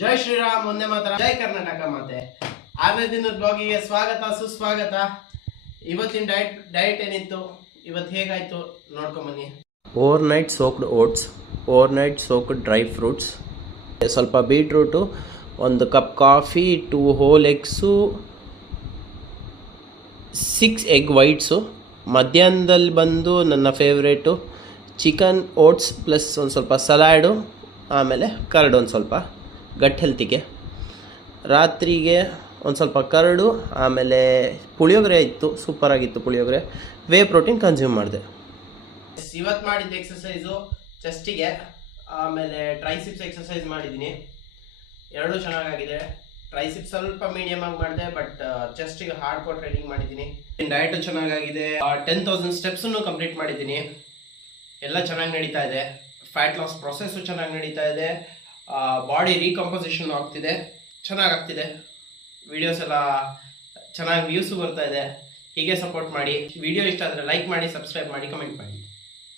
ಜೈ ಶ್ರೀರಾಮ್, ಒಂದೇ ಮಾತರ, ಜೈ ಕರ್ನಾಟಕ ಮಾತೆ. 6ನೇ ದಿನದ ಬ್ಲಾಗಿಗೆ ಸ್ವಾಗತ ಸುಸ್ವಾಗತ. ಇವತ್ತಿನ ಡಯಟ್ ಏನಿತ್ತು, ಇವತ್ತು ಹೇಗಾಯ್ತು ನೋಡ್ಕೊಂಬನ್ನಿ. Overnight soaked oats, overnight soaked dry fruits, ಸ್ವಲ್ಪ beetroot, 1 cup coffee, 2 whole eggs, 6 egg whites. ಮಧ್ಯಾಹ್ನದಲ್ಲಿ ಬಂದು ನನ್ನ ಫೇವ್ರೇಟು ಚಿಕನ್ ಓಟ್ಸ್ ಪ್ಲಸ್ ಒಂದು ಸ್ವಲ್ಪ ಸಲಾಡು, ಆಮೇಲೆ ಕರ್ಡ್ ಒಂದು ಸ್ವಲ್ಪ ಗಟ್ ಹೆಲ್ತಿಗೆ. ರಾತ್ರಿಗೆ ಒಂದು ಸ್ವಲ್ಪ ಕರಡು, ಆಮೇಲೆ ಪುಳಿಯೋಗರೆ ಇತ್ತು, ಸೂಪರಾಗಿತ್ತು ಪುಳಿಯೋಗರೆ. ವೇ ಪ್ರೋಟೀನ್ ಕನ್ಸ್ಯೂಮ್ ಮಾಡಿದೆ. ಇವತ್ತು ಮಾಡಿದ್ದ ಎಕ್ಸಸೈಸು ಚೆಸ್ಟಿಗೆ, ಆಮೇಲೆ ಟ್ರೈಸಿಪ್ಸ್ ಎಕ್ಸಸೈಸ್ ಮಾಡಿದ್ದೀನಿ. ಎರಡೂ ಚೆನ್ನಾಗಾಗಿದೆ. ಟ್ರೈಸಿಪ್ಸ್ ಸ್ವಲ್ಪ ಮೀಡಿಯಮ್ ಆಗಿ ಮಾಡಿದೆ, ಬಟ್ ಚೆಸ್ಟಿಗೆ ಹಾರ್ಡ್ ಕೋರ್ ಟ್ರೈನಿಂಗ್ ಮಾಡಿದ್ದೀನಿ. ಡಯಟು ಚೆನ್ನಾಗಾಗಿದೆ. 10,000 ಸ್ಟೆಪ್ಸನ್ನು ಕಂಪ್ಲೀಟ್ ಮಾಡಿದ್ದೀನಿ. ಎಲ್ಲ ಚೆನ್ನಾಗಿ ನಡೀತಾ ಇದೆ. ಫ್ಯಾಟ್ ಲಾಸ್ ಪ್ರೊಸೆಸ್ಸು ಚೆನ್ನಾಗಿ ನಡೀತಾ ಇದೆ. ಬಾಡಿ ರೀಕಂಪೋಸಿಷನ್ ಆಗ್ತಿದೆ, ಚೆನ್ನಾಗಾಗ್ತಿದೆ. ವಿಡಿಯೋಸ್ ಎಲ್ಲ ಚೆನ್ನಾಗಿ ವ್ಯೂಸು ಬರ್ತಾ ಇದೆ. ಹೀಗೆ ಸಪೋರ್ಟ್ ಮಾಡಿ. ವಿಡಿಯೋ ಇಷ್ಟ ಆದರೆ ಲೈಕ್ ಮಾಡಿ, ಸಬ್ಸ್ಕ್ರೈಬ್ ಮಾಡಿ, ಕಮೆಂಟ್ ಮಾಡಿ.